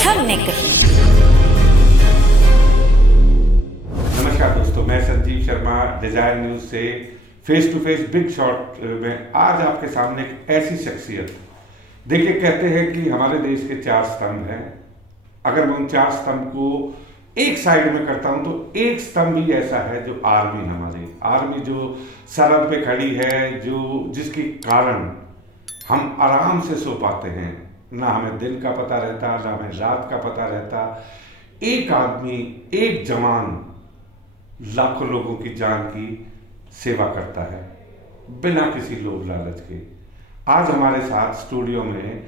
हमने कही। नमस्कार दोस्तों, मैं संजीव शर्मा डिजायर न्यूज से face to face big shot में आज आपके सामने एक ऐसी शख्सियत। देखिए, कहते हैं कि हमारे देश के 4 स्तंभ हैं। अगर मैं उन 4 स्तंभ को एक साइड में करता हूं तो एक स्तंभ भी ऐसा है जो आर्मी, हमारी आर्मी जो सरहद पे खड़ी है, जो जिसके कारण हम आराम से सो पाते हैं। ना हमें दिन का पता रहता, ना हमें रात का पता रहता। एक आदमी, एक जवान लाखों लोगों की जान की सेवा करता है बिना किसी लोभ लालच के। आज हमारे साथ स्टूडियो में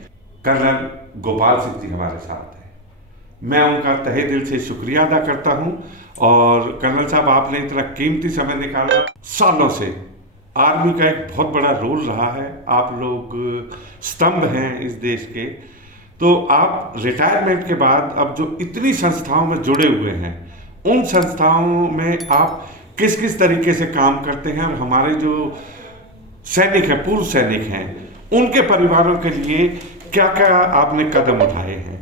कर्नल गोपाल सिंह जी हमारे साथ हैं। मैं उनका तहे दिल से शुक्रिया अदा करता हूं। और कर्नल साहब, आपने इतना कीमती समय निकाला। सालों से आर्मी का एक बहुत बड़ा रोल रहा है। आप लोग स्तंभ हैं इस देश के। तो आप रिटायरमेंट के बाद अब जो इतनी संस्थाओं में जुड़े हुए हैं, उन संस्थाओं में आप किस किस तरीके से काम करते हैं, और हमारे जो सैनिक हैं, पूर्व सैनिक हैं, उनके परिवारों के लिए क्या क्या आपने कदम उठाए हैं?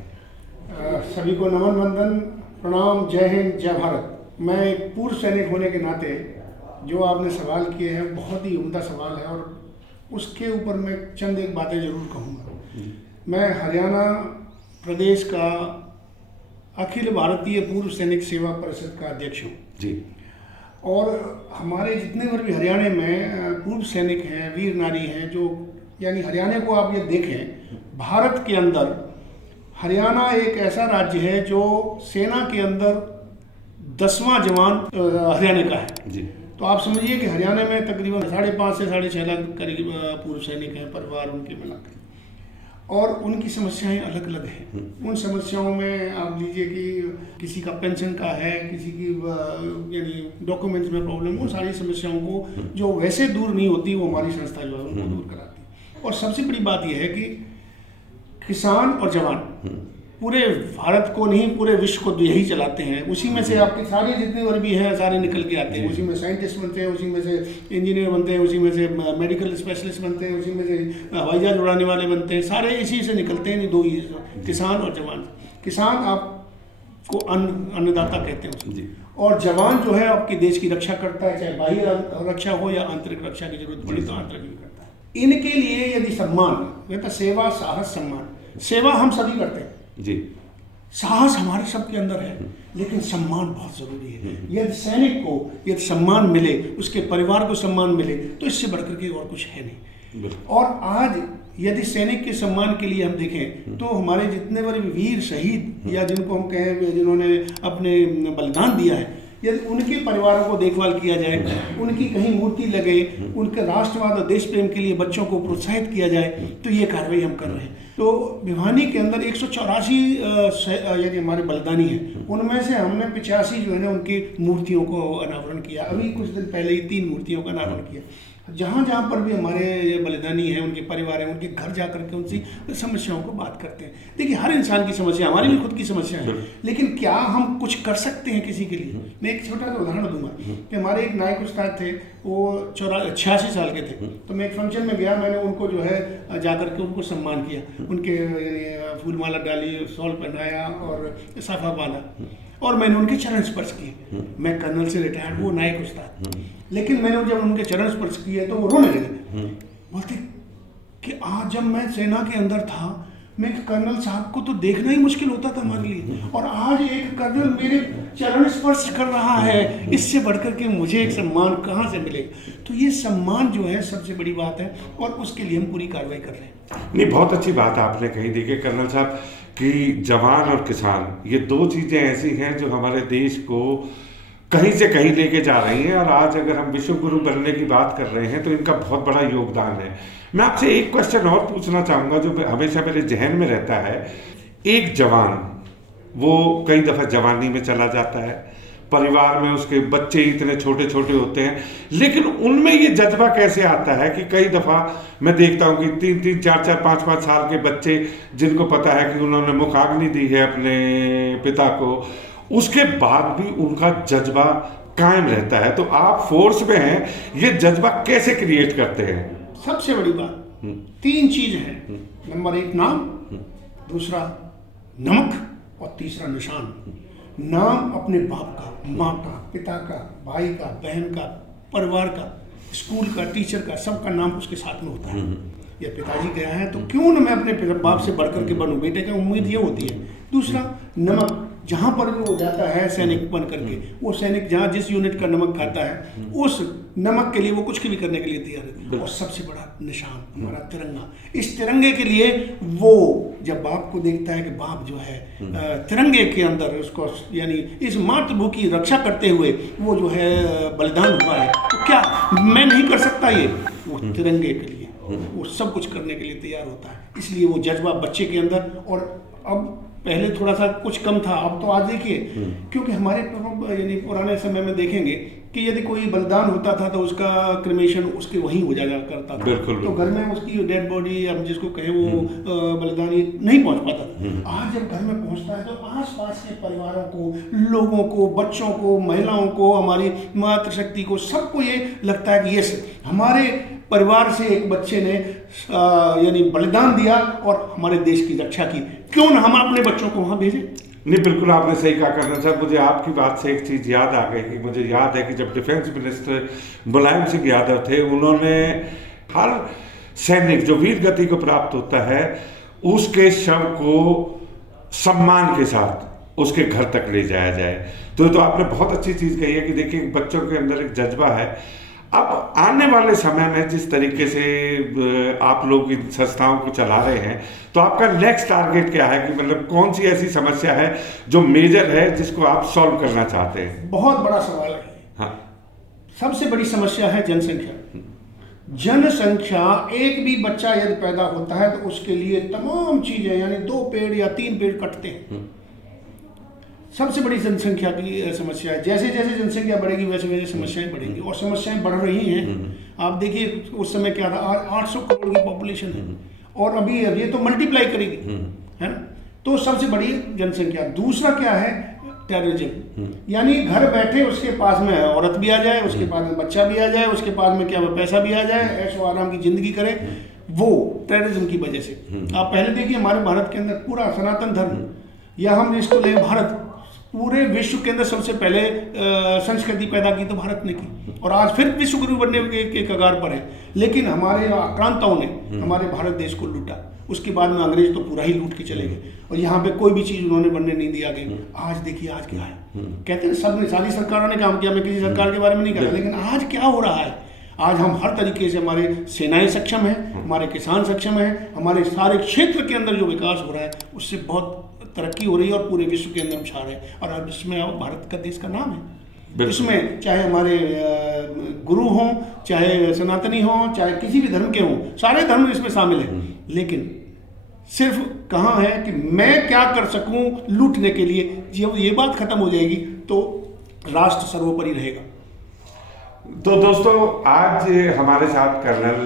सभी को नमन, वंदन, प्रणाम, जय हिंद, जय भारत। मैं एक पूर्व सैनिक होने के नाते जो आपने सवाल किए हैं बहुत ही उम्दा सवाल है, और उसके ऊपर मैं चंद एक बातें जरूर कहूँगा। मैं हरियाणा प्रदेश का अखिल भारतीय पूर्व सैनिक सेवा परिषद का अध्यक्ष हूँ जी। और हमारे जितने पर भी हरियाणा में पूर्व सैनिक हैं, वीर नारी हैं, जो यानी हरियाणा को आप ये देखें, भारत के अंदर हरियाणा एक ऐसा राज्य है जो सेना के अंदर 10वां जवान हरियाणा का है जी। तो आप समझिए कि हरियाणा में तकरीबन 5.5 से 6.5 लाख करीब पूर्व सैनिक हैं, परिवार उनके मिलाकर, और उनकी समस्याएं अलग अलग हैं। उन समस्याओं में आप लीजिए कि किसी का पेंशन का है, किसी की यानी डॉक्यूमेंट्स में प्रॉब्लम, उन सारी समस्याओं को जो वैसे दूर नहीं होती, वो हमारी संस्था जो है उनको दूर कराती है। और सबसे बड़ी बात यह है कि किसान और जवान पूरे भारत को नहीं, पूरे विश्व को यही चलाते हैं। उसी में से आपके सारे जितने और भी हैं सारे निकल के आते हैं। उसी में साइंटिस्ट बनते हैं, उसी में से इंजीनियर बनते हैं, उसी में से मेडिकल स्पेशलिस्ट बनते हैं, उसी में से हवाई जहाज उड़ाने वाले बनते हैं। सारे इसी से निकलते हैं, दो ही, किसान और जवान। किसान आपको अन्नदाता कहते हैं उसको, और जवान जो है आपके देश की रक्षा करता है, चाहे बाह्य रक्षा हो या आंतरिक रक्षा की जरूरत पड़ी तो आंतरिक भी करता है। इनके लिए यदि सम्मान, सेवा, साहस, सम्मान। सेवा हम सभी करते हैं जी, साहस हमारे सबके अंदर है, लेकिन सम्मान बहुत जरूरी है। यदि सैनिक को यदि सम्मान मिले, उसके परिवार को सम्मान मिले, तो इससे बढ़कर के और कुछ है नहीं। और आज यदि सैनिक के सम्मान के लिए हम देखें तो हमारे जितने बड़े वीर शहीद या जिनको हम कहें जिन्होंने अपने बलिदान दिया है, यदि उनके परिवारों को देखभाल किया जाए, उनकी कहीं मूर्ति लगे, उनके राष्ट्रवाद और देश प्रेम के लिए बच्चों को प्रोत्साहित किया जाए, तो ये कार्रवाई हम कर रहे हैं। तो भिवानी के अंदर 184 यानी हमारे बलिदानी हैं, उनमें से हमने 85 जो है ना उनकी मूर्तियों को अनावरण किया। अभी कुछ दिन पहले ही 3 मूर्तियों का अनावरण किया। जहाँ जहाँ पर भी हमारे बलिदानी हैं, उनके परिवार हैं, उनके घर जा करके उनसी समस्याओं को बात करते हैं। देखिए, हर इंसान की समस्या, हमारी भी खुद की समस्या है, लेकिन क्या हम कुछ कर सकते हैं किसी के लिए? मैं एक छोटा सा उदाहरण दूंगा कि हमारे एक नायक उस्ताद थे, वो 86 साल के थे। तो मैं एक फंक्शन में गया, मैंने उनको जो है जा करके उनको सम्मान किया, उनके फूलमाला डाली, शॉल पहनाया और साफा बांधा, और मैंने उनके चरण स्पर्श किए। मैं कर्नल से रिटायर्ड, वो नायक उस्ताद, लेकिन मैंने जब उनके चरण स्पर्श किए तो वो रोने लगे। बोलते कि आज जब मैं सेना के अंदर था, मैं कर्नल साहब को तो देखना ही मुश्किल होता था हमारे लिए, और आज एक कर्नल मेरे चरण स्पर्श कर रहा है, इससे बढ़कर के मुझे एक सम्मान कहाँ से मिलेगा? तो ये सम्मान जो है सबसे बड़ी बात है, और उसके लिए हम पूरी कार्रवाई कर रहे हैं। नहीं, बहुत अच्छी बात आपने कही। देखिए कर्नल साहब, कि जवान और किसान, ये 2 चीज़ें ऐसी हैं जो हमारे देश को कहीं से कहीं लेके जा रही हैं। और आज अगर हम विश्व गुरु बनने की बात कर रहे हैं तो इनका बहुत बड़ा योगदान है। मैं आपसे एक क्वेश्चन और पूछना चाहूँगा जो हमेशा मेरे जहन में रहता है। एक जवान, वो कई दफ़ा जवानी में चला जाता है, परिवार में उसके बच्चे इतने छोटे छोटे होते हैं, लेकिन उनमें ये जज्बा कैसे आता है कि कई दफ़ा मैं देखता हूँ कि 3-3, 4-4, 5-5 साल के बच्चे जिनको पता है कि उन्होंने मुखाग्नि दी है अपने पिता को, उसके बाद भी उनका जज्बा कायम रहता है। तो आप फोर्स में हैं, ये जज्बा कैसे क्रिएट करते हैं? सबसे बड़ी बात 3 चीज है। नंबर 1 नाम, दूसरा नमक, और तीसरा निशान। नाम अपने बाप का, माँ का, पिता का, भाई का, बहन का, परिवार का, स्कूल का, टीचर का, सबका नाम उसके साथ में होता है। या पिताजी गया है तो क्यों ना मैं अपने बाप से बढ़कर के बनूं, बेटे का उम्मीद ये होती है। दूसरा नमक, जहाँ पर भी वो जाता है सैनिक बन करके, वो सैनिक जहाँ जिस यूनिट का नमक खाता है उस नमक के लिए वो कुछ भी करने के लिए तैयार है। और सबसे बड़ा निशान हमारा तिरंगा। इस तिरंगे के लिए वो जब बाप को देखता है कि बाप जो है तिरंगे के अंदर उसको यानी इस मातृभूमि की रक्षा करते हुए वो जो है बलिदान हुआ है, तो क्या मैं नहीं कर सकता ये? वो तिरंगे के लिए वो सब कुछ करने के लिए तैयार होता है। इसलिए वो जज्बा बच्चे के अंदर, और अब पहले थोड़ा सा कुछ कम था, अब तो आज देखिए, क्योंकि हमारे यानी पुराने समय में देखेंगे कि यदि कोई बलिदान होता था तो उसका क्रिमेशन उसके वहीं हो जाया करता था। बिल्कुल। तो घर में उसकी डेड बॉडी हम जिसको कहें वो बलिदान ये नहीं पहुंच पाता था। आज जब घर में पहुंचता है तो आसपास के परिवारों को, लोगों को, बच्चों को, महिलाओं को, हमारी मातृशक्ति को, सबको ये लगता है कि ये हमारे परिवार से एक बच्चे ने यानी बलिदान दिया और हमारे देश की रक्षा की, क्यों ना हम अपने बच्चों को वहाँ भेजें। नहीं, बिल्कुल आपने सही कहा। करना साहब, मुझे आपकी बात से एक चीज़ याद आ गई कि मुझे याद है कि जब डिफेंस मिनिस्टर मुलायम सिंह यादव थे, उन्होंने हर सैनिक जो वीर गति को प्राप्त होता है उसके शव को सम्मान के साथ उसके घर तक ले जाया जाए। तो आपने बहुत अच्छी चीज़ कही है कि देखिए बच्चों के अंदर एक जज्बा है। अब आने वाले समय में जिस तरीके से आप लोग इन संस्थाओं को चला रहे हैं, तो आपका नेक्स्ट टारगेट क्या है कि मतलब कौन सी ऐसी समस्या है जो मेजर है जिसको आप सॉल्व करना चाहते हैं? बहुत बड़ा सवाल है। हाँ, सबसे बड़ी समस्या है जनसंख्या। जनसंख्या, एक भी बच्चा यदि पैदा होता है तो उसके लिए तमाम चीजें यानी 2 पेड़ या 3 पेड़ कटते हैं। सबसे बड़ी जनसंख्या की समस्या है। जैसे जैसे जनसंख्या बढ़ेगी वैसे वैसे समस्याएं बढ़ेंगी, और समस्याएं बढ़ रही हैं। आप देखिए उस समय क्या था, 800 करोड़ की पॉपुलेशन है और अभी ये तो मल्टीप्लाई करेगी, है ना। तो सबसे बड़ी जनसंख्या। दूसरा क्या है, टेररिज्म, यानी घर बैठे उसके पास में औरत भी आ जाए, उसके पास में बच्चा भी आ जाए, उसके पास में क्या पैसा भी आ जाए, ऐशो आराम की जिंदगी करे, वो टेररिज्म की वजह से। आप पहले देखिए हमारे भारत के अंदर पूरा सनातन धर्म, या हम इसको ले भारत, पूरे विश्व के अंदर सबसे पहले संस्कृति पैदा की तो भारत ने की, और आज फिर विश्व गुरु बनने के कगार पर है। लेकिन हमारे आक्रांताओं ने हमारे भारत देश को लूटा, उसके बाद में अंग्रेज तो पूरा ही लूट के चले गए, और यहाँ पे कोई भी चीज़ उन्होंने बनने नहीं दिया गई। आज देखिए आज क्या है, कहते हैं सब ने, सारी सरकारों ने काम किया, मैं किसी सरकार के बारे में नहीं कह रहा, लेकिन आज क्या हो रहा है, आज हम हर तरीके से, हमारे सेनाएं सक्षम हैं, हमारे किसान सक्षम हैं, हमारे सारे क्षेत्र के अंदर जो विकास हो रहा है उससे बहुत तरक्की हो रही है, और पूरे विश्व के अंदर हम छा रहे हैं। और अब इसमें भारत का देश का नाम है। इसमें चाहे हमारे गुरु हों, चाहे सनातनी हों, चाहे किसी भी धर्म के हों, सारे धर्म इसमें शामिल हैं। लेकिन सिर्फ कहाँ है कि मैं क्या कर सकूं लूटने के लिए, जब ये बात खत्म हो जाएगी तो राष्ट्र सर्वोपरि रहेगा। तो दोस्तों, आज हमारे साथ कर्नल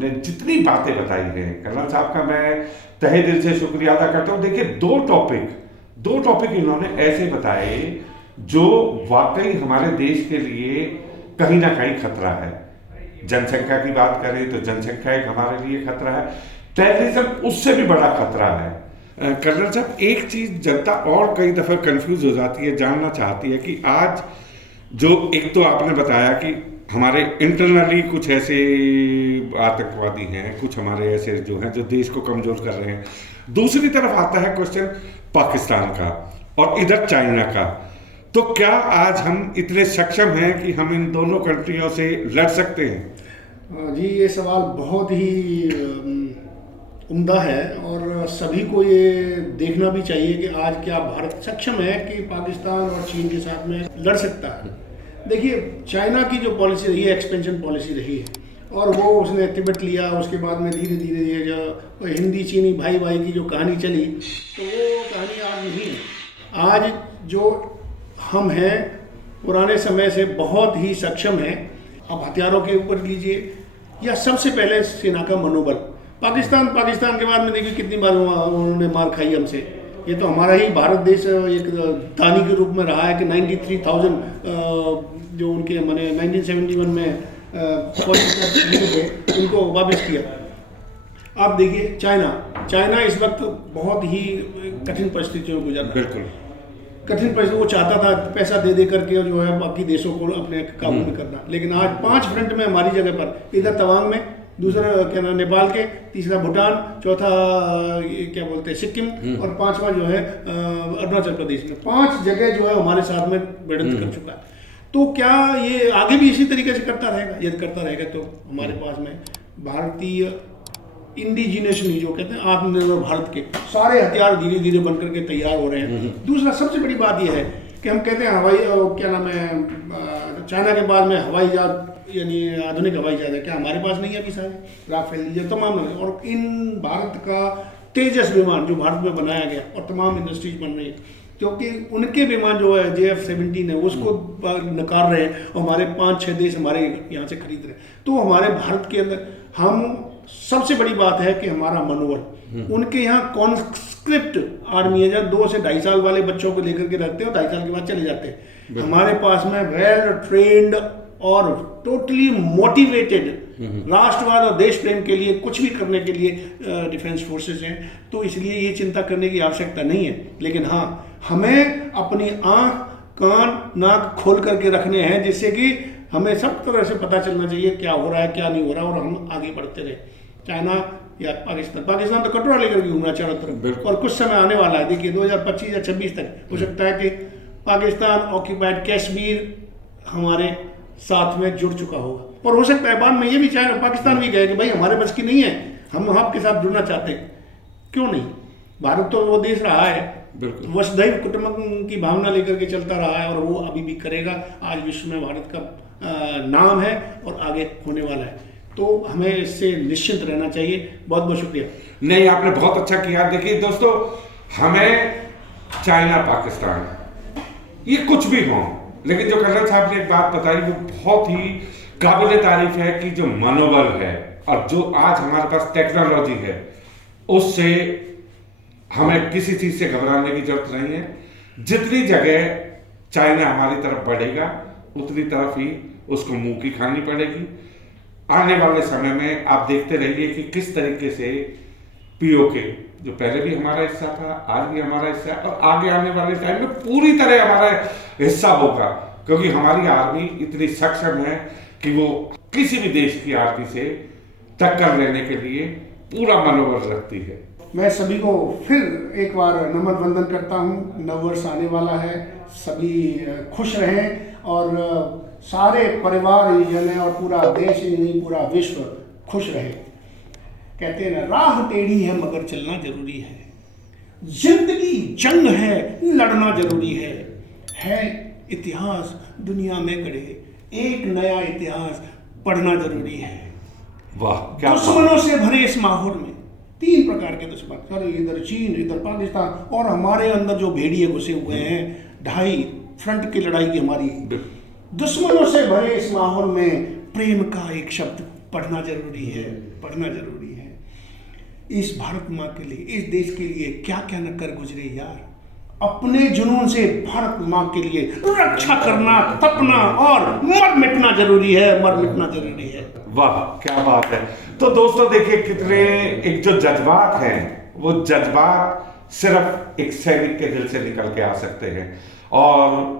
ने जितनी बातें बताई हैं, कर्नल साहब का मैं तहे दिल से शुक्रिया अदा करता हूँ। देखिए दो टॉपिक इन्होंने ऐसे बताए जो वाकई हमारे देश के लिए कहीं ना कहीं खतरा है। जनसंख्या की बात करें तो जनसंख्या एक हमारे लिए खतरा है, टेररिज्म उससे भी बड़ा खतरा है। कर्नल साहब, एक चीज जनता और कई दफा कंफ्यूज हो जाती है, जानना चाहती है कि आज जो एक तो आपने बताया कि हमारे इंटरनली कुछ ऐसे आतंकवादी हैं, कुछ हमारे ऐसे जो हैं जो देश को कमजोर कर रहे हैं, दूसरी तरफ आता है क्वेश्चन पाकिस्तान का और इधर चाइना का। तो क्या आज हम इतने सक्षम हैं कि हम इन दोनों कंट्रियों से लड़ सकते हैं? जी, ये सवाल बहुत ही उम्दा है, और सभी को ये देखना भी चाहिए कि आज क्या भारत सक्षम है कि पाकिस्तान और चीन के साथ में लड़ सकता है। देखिए, चाइना की जो पॉलिसी रही है, एक्सपेंशन पॉलिसी रही है, और वो उसने तिब्बत लिया, उसके बाद में धीरे धीरे ये जो हिंदी चीनी भाई भाई की जो कहानी चली, तो वो कहानी आज नहीं है। आज जो हम हैं पुराने समय से बहुत ही सक्षम हैं। अब हथियारों के ऊपर लीजिए, या सबसे पहले सेना का मनोबल। पाकिस्तान के बाद में देखिए कितनी बार उन्होंने मार खाई हमसे। ये तो हमारा ही भारत देश एक दानी के रूप में रहा है कि 93,000 जो उनके मैंने 1971 में फौजी थे उनको वापस किया। आप देखिए चाइना चाइना इस वक्त बहुत ही कठिन परिस्थितियों में गुजर रहा है। बिल्कुल कठिन परिस्थिति, वो चाहता था पैसा दे दे करके जो है बाकी देशों को अपने काबू में करना, लेकिन आज 5 फ्रंट में हमारी जगह पर, इधर तवांग में, दूसरा क्या नाम नेपाल के, तीसरा भूटान, चौथा ये क्या बोलते हैं सिक्किम, और 5वां जो है अरुणाचल प्रदेश में, 5 जगह जो है हमारे साथ में भिड़ंत कर चुका है। तो क्या ये आगे भी इसी तरीके से करता रहेगा? यदि करता रहेगा तो हमारे पास में भारतीय इंडिजिनसली जो कहते हैं आत्मनिर्भर भारत के सारे हथियार धीरे धीरे बनकर के तैयार हो रहे हैं। दूसरा सबसे बड़ी बात यह है कि हम कहते हैं हवाई क्या नाम है, चाइना के बाद में हवाई जहाज यानी आधुनिक हवाई जहाज है, क्या हमारे पास नहीं है? अभी सारे राफेल जो तमाम, और इन भारत का तेजस विमान जो भारत में बनाया गया और तमाम इंडस्ट्रीज बन रही है, क्योंकि उनके विमान जो है JF-17 है उसको नकार रहे हैं और हमारे 5-6 देश हमारे यहाँ से खरीद रहे हैं। तो हमारे भारत के अंदर हम सबसे बड़ी बात है कि हमारा मनोबल, उनके यहाँ कॉन्स्क्रिप्ट आर्मी है जहाँ 2 से 2.5 साल वाले बच्चों को लेकर के रखते हैं और 2.5 साल के बाद चले जाते हैं। हमारे पास में वेल ट्रेंड और टोटली मोटिवेटेड राष्ट्रवाद और देश प्रेम के लिए कुछ भी करने के लिए डिफेंस फोर्सेस हैं। तो इसलिए ये चिंता करने की आवश्यकता नहीं है, लेकिन हाँ हमें अपनी आंख कान नाक खोल करके रखने हैं, जिससे कि हमें सब तरह से पता चलना चाहिए क्या हो रहा है क्या नहीं हो रहा, और हम आगे बढ़ते रहे। चाइना या पाकिस्तान तो कटोरा लेकर के घूम रहा है चारों तरफ, और कुछ समय आने वाला है, देखिए 2025 या 26 तक हो सकता है कि पाकिस्तान ऑक्यूपाइड कश्मीर हमारे साथ में जुड़ चुका होगा, और हो सकता है बाद में ये भी चाहे पाकिस्तान भी कहे कि भाई हमारे बस की नहीं है, हम आपके साथ जुड़ना चाहते हैं। क्यों नहीं? भारत तो वो देश रहा है, वसुधैव कुटुंबकम की भावना लेकर के चलता रहा है, और वो अभी भी करेगा। आज विश्व में भारत का नाम है और आगे होने वाला है, तो हमें इससे निश्चिंत रहना चाहिए। बहुत बहुत शुक्रिया। नहीं, आपने बहुत अच्छा किया। देखिए दोस्तों, हमें चाइना पाकिस्तान ये कुछ भी हो, लेकिन जो कर्नल साहब ने एक बात बताई वो बहुत ही काबिल तारीफ है कि जो मनोबल है और जो आज हमारे पास टेक्नोलॉजी है, उससे हमें किसी चीज से घबराने की जरूरत नहीं है। जितनी जगह चाइना हमारी तरफ बढ़ेगा उतनी तरफ ही उसको मुंह की खानी पड़ेगी। आने वाले समय में आप देखते रहिए कि किस तरीके से POK जो पहले भी हमारा हिस्सा था, आज भी हमारा हिस्सा है, और आगे आने वाले टाइम में पूरी तरह हमारा हिस्सा होगा, क्योंकि हमारी आर्मी इतनी सक्षम है कि वो किसी भी देश की आर्मी से टक्कर लेने के लिए पूरा मनोबल रखती है। मैं सभी को फिर एक बार नमन वंदन करता हूँ। नववर्ष आने वाला है, सभी खुश रहें और सारे परिवार जन और पूरा देश ही नहीं पूरा विश्व खुश रहे। कहते हैं ना, राह टेढ़ी है मगर चलना जरूरी है, जिंदगी जंग है लड़ना जरूरी है इतिहास दुनिया में गढ़े एक नया इतिहास पढ़ना जरूरी है। वाह, क्या दुश्मनों से भरे इस माहौल में 3 प्रकार के दुश्मन, सर इधर चीन, इधर पाकिस्तान, और हमारे अंदर जो भेड़िए घुसे हुए हैं, 2.5 फ्रंट की लड़ाई की हमारी। दुश्मनों से भरे इस माहौल में प्रेम का एक शब्द पढ़ना जरूरी है, पढ़ना जरूरी है। इस भारत माँ के लिए, इस देश के लिए क्या क्या न कर गुजरे यार, अपने जुनून से भारत माँ के लिए रक्षा करना, तपना और मर मिटना जरूरी है, मर मिटना जरूरी है। वाह, क्या बात है। तो दोस्तों देखिए, कितने एक जो जज्बात हैं, वो जज्बात सिर्फ एक सैनिक के दिल से निकल के आ सकते हैं। और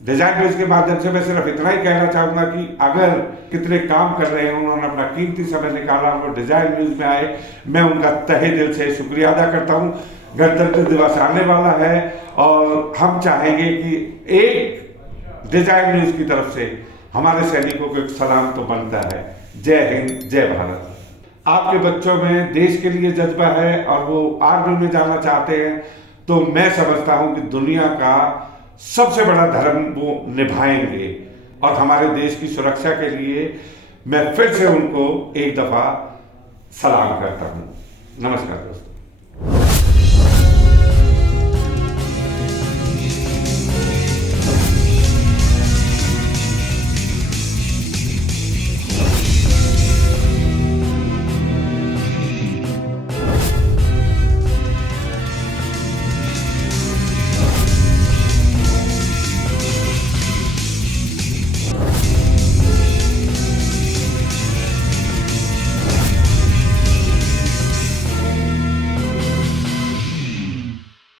डिजाइन न्यूज के माध्यम से मैं सिर्फ इतना ही कहना चाहूंगा कि अगर कितने काम कर रहे हैं, उन्होंने अपना कीमती समय निकाला, वो डिजाइन न्यूज में आए, मैं उनका तहे दिल से शुक्रिया अदा करता हूं। गणतंत्र दिवस आने वाला है और हम चाहेंगे कि एक डिजाइन न्यूज की तरफ से हमारे सैनिकों को एक सलाम तो बनता है। जय हिंद, जय भारत। आपके बच्चों में देश के लिए जज्बा है और वो आर्मी में जाना चाहते हैं, तो मैं समझता हूं कि दुनिया का सबसे बड़ा धर्म वो निभाएंगे, और हमारे देश की सुरक्षा के लिए मैं फिर से उनको एक दफा सलाम करता हूं। नमस्कार दोस्तों।